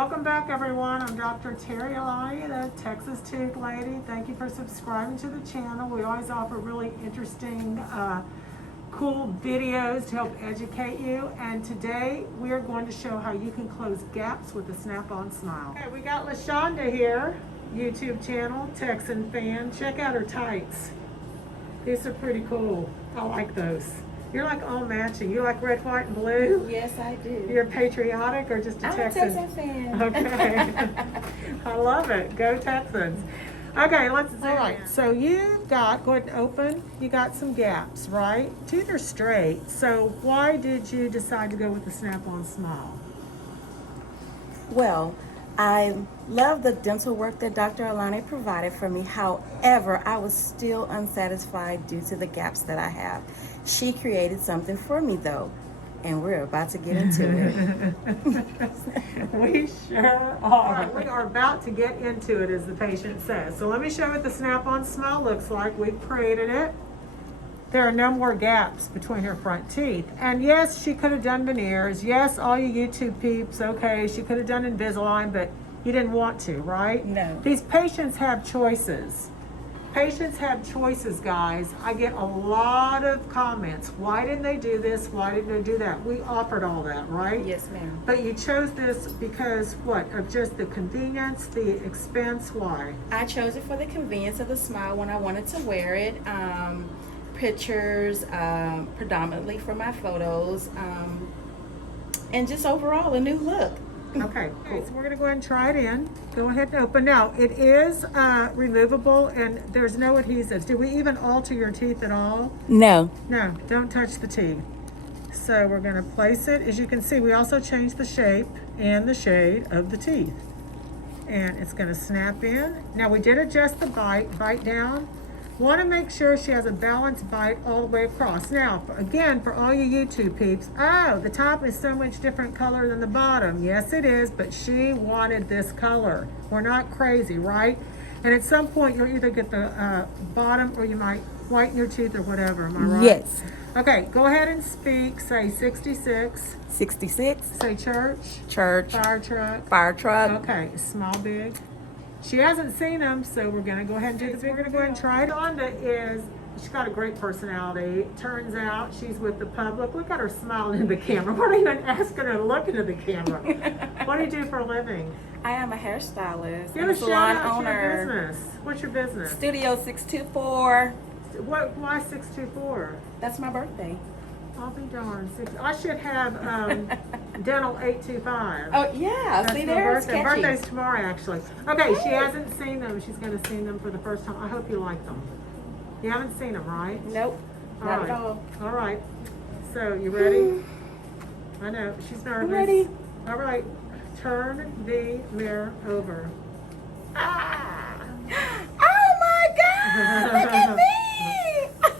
Welcome back, everyone. I'm Dr. Terri Alani, the Texas Tooth Lady. Thank you for subscribing to the channel. We always offer really interesting, cool videos to help educate you. And today we are going to show how you can close gaps with a snap-on smile. Okay, we got LaShonda here, YouTube channel, Texan fan. Check out her tights. These are pretty cool. I like those. You're like all matching. You like red, white, and blue? Yes, I do. You're patriotic or just a Texan? I'm a Texan fan. Okay. I love it. Go Texans. Okay, let's zoom in. So you've got, go ahead and open, you got some gaps, right? Teeth are straight. So why did you decide to go with the snap-on smile? Well, I love the dental work that Dr. Alani provided for me. However, I was still unsatisfied due to the gaps that I have. She created something for me though, and we're about to get into it. We sure are. We are about to get into it, as the patient says. So let me show you what the snap-on smile looks like. We've created it. There are no more gaps between her front teeth. And yes, she could have done veneers. Yes, all you YouTube peeps, okay, she could have done Invisalign, but you didn't want to, right? No. These patients have choices. Patients have choices, guys. I get a lot of comments. Why didn't they do this? Why didn't they do that? We offered all that, right? Yes, ma'am. But you chose this because, what, of just the convenience, the expense, why? I chose it for the convenience of the smile when I wanted to wear it. Pictures, predominantly for my photos, and just overall a new look. Okay, cool. So we're going to go ahead and try it in. Go ahead and open. Now, it is removable and there's no adhesives. Did we even alter your teeth at all? No. No, don't touch the teeth. So we're going to place it. As you can see, we also changed the shape and the shade of the teeth. And it's going to snap in. Now, we did adjust the bite down. Want to make sure she has a balanced bite all the way across. Now, again, for all you YouTube peeps, oh, the top is so much different color than the bottom. Yes, it is, but she wanted this color. We're not crazy, right? And at some point, you'll either get the bottom or you might whiten your teeth or whatever. Am I right? Yes. Okay, go ahead and speak. Say 66. 66. Say church. Church. Fire truck. Fire truck. Okay, small, big. She hasn't seen them, so we're going to go ahead and do this. We're going to go ahead and try it. She's got a great personality. Turns out she's with the public. Look at her smiling in the camera. We're not even asking her to look into the camera. What do you do for a living? I am a hairstylist. Give I'm a a salon shout out to your owner. business. What's your business? Studio 624. Why 624? That's my birthday. I'll be darned. I should have dental 825. Oh yeah, That's see my there, it's birthday. catchy. Birthday's tomorrow, actually. Okay, she hasn't seen them. She's going to see them for the first time. I hope you like them. You haven't seen them, right? Nope, not at all. All right. So, you ready? I know, she's nervous. I'm ready. All right. Turn the mirror over. Ah! Oh my God! Look at me!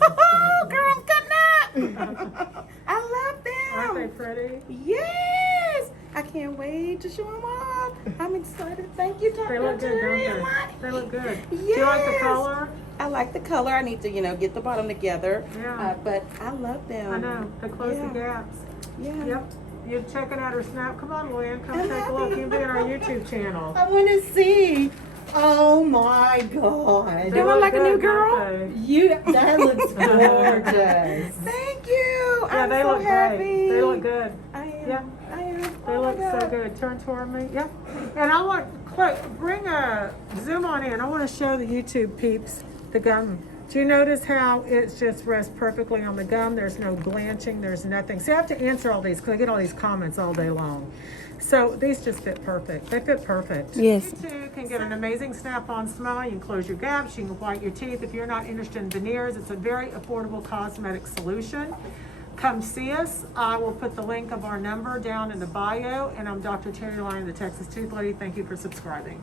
Oh, girl, I'm cutting up. I love them. Aren't they pretty? Yes! I can't wait to show them off. I'm excited. Thank you, Dr. They look good, Terri don't Alani. they? They look good. Yes. Do you like the color? I like the color. I need to, get the bottom together. Yeah. But I love them. I know. They close the Yeah. gaps. Yeah. Yep. You're checking out her snap. Come on, Lynn. Come I'm take a look. happy. You'll be on our YouTube channel. I want to see. Oh my God. Do I look like a new good, girl? don't they? That looks gorgeous. Thank you. Yeah, I'm they so look happy. great. They look good. I am. Yeah. I am. They Oh my look so God. good. Turn toward me. Yep. And I want, bring a zoom on in. I want to show the YouTube peeps the gum. Do you notice how it just rests perfectly on the gum? There's no blanching. There's nothing. See, I have to answer all these because I get all these comments all day long. So these just fit perfect. They fit perfect. Yes. You too can get an amazing snap-on smile. You can close your gaps. You can whiten your teeth. If you're not interested in veneers, it's a very affordable cosmetic solution. Come see us. I will put the link of our number down in the bio. And I'm Dr. Terri Alani, the Texas Tooth Lady. Thank you for subscribing.